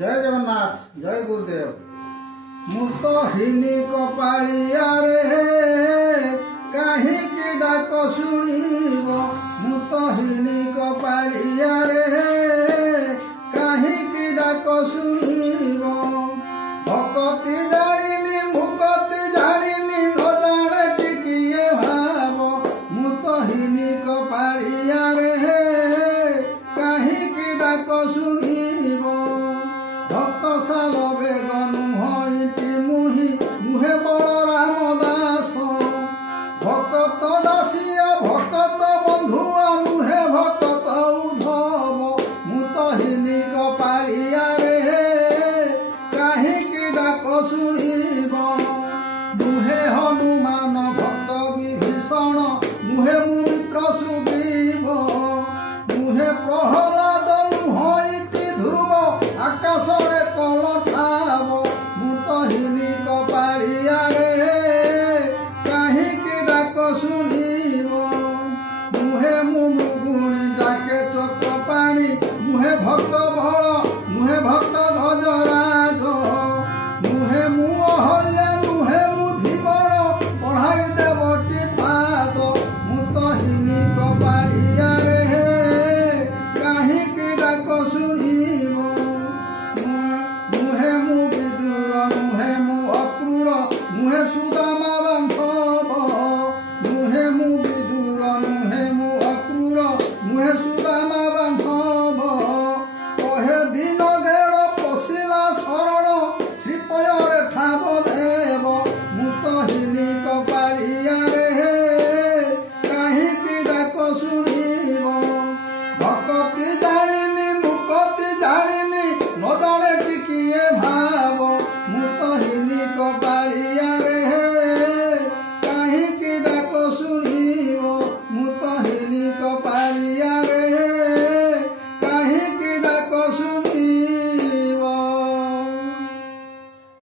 जय जगन्नाथ जय गुरुदेव। मुतो हिनी कपालिया रे कहीं डाक शुणिब मुतो हिनी कपालिया रे कहीं डाक शुणिब भक्ति जानी मुक्ति जानी गजाने टिकिए भाव मुतो हिनी कपालिया रे कहीं डाक शुणिब भक्त साल बेगनु हईटी मुहि मुहे बलराम दास भक्त दासिया भक्त बंधुआ नुहे भक्त उद्धव मुतहिनी कपालिया रे कहीं डाक शुणिब मुहे हनुमान भक्त विभीषण मुहे मित्र सुग्रीव मुहे प्रहलाद नुहईटी ध्रुव आकाशरे कलठाव मुतहिनी कपालिया रे कहीं डाक शुणिब मुहे मृगुणी डाके चक्रपाणी मुहे भक्त बल मुहे भक्त गजराज मुहे मुहल्या मुहे मुधिवर पढ़ाई देवटी पाद मुतहिनी कपालिया रे कहीं डाक शुणिब मुहे मु विदुर मुहे मु अक्रूर मुहे सुदामा बांधव मुहे मु विदुर मुहे मु अक्रूर मुहे सुदामा बांधव कहे दिन